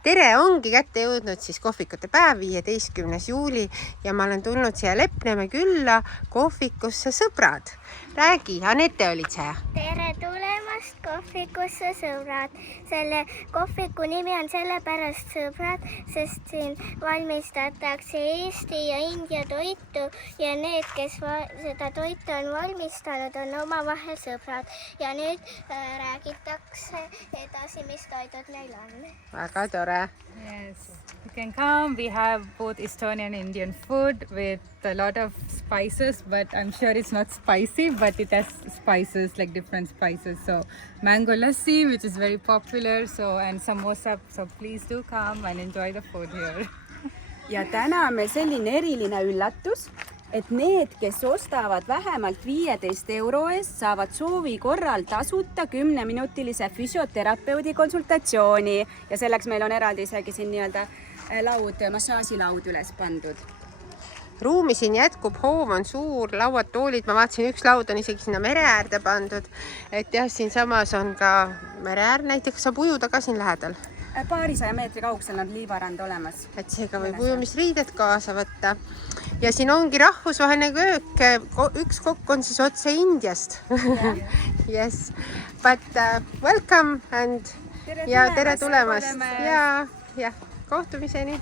tere, ongi kätte jõudnud siis kohvikute päev, 15. juuli ja ma olen tulnud siia Lepnemäe külla kohvikusse sõbrad. Räägi, Anette olid see? Tere tulemast kohvikusse sõbrad. Selle kohviku nimi on sellepärast sõbrad, sest siin valmistatakse Eesti ja India toitu ja need, kes seda toitu on valmistanud, on omavahel sõbrad. Ja nüüd räägitakse edasi, mis toidud neil on. Väga tore. Yes, you can come. We have both Estonian and Indian food with a lot of spices, but I'm sure it's not spicy, but it has spices, like different spices. So mango lassi, which is very popular, and samosa. So please do come and enjoy the food here. Ja täna on meil selline eriline üllatus, et need, kes ostavad vähemalt 15 euro eest, saavad soovi korral tasuta 10-minutilise füsioterapeudi konsultatsiooni ja selleks meil on eraldi isegi siin nii-öelda laud, massaažilaud üles pandud. Ruumi siin jätkub, hoov on suur, lauad, toolid, ma vaatasin, üks laud on isegi sinna mere äärde pandud, et jah, siin samas on ka mere äär, näiteks saab ujuda ka siin lähedal. Paarisaja meetri kaugusel on liivarand olemas. Et seega võib ujumisriided kaasa võtta. Ja siin ongi rahvusvaheline köök, üks kokk on siis otse Indiast. Yes, but welcome and tere tulemast. Ja kohtumiseni.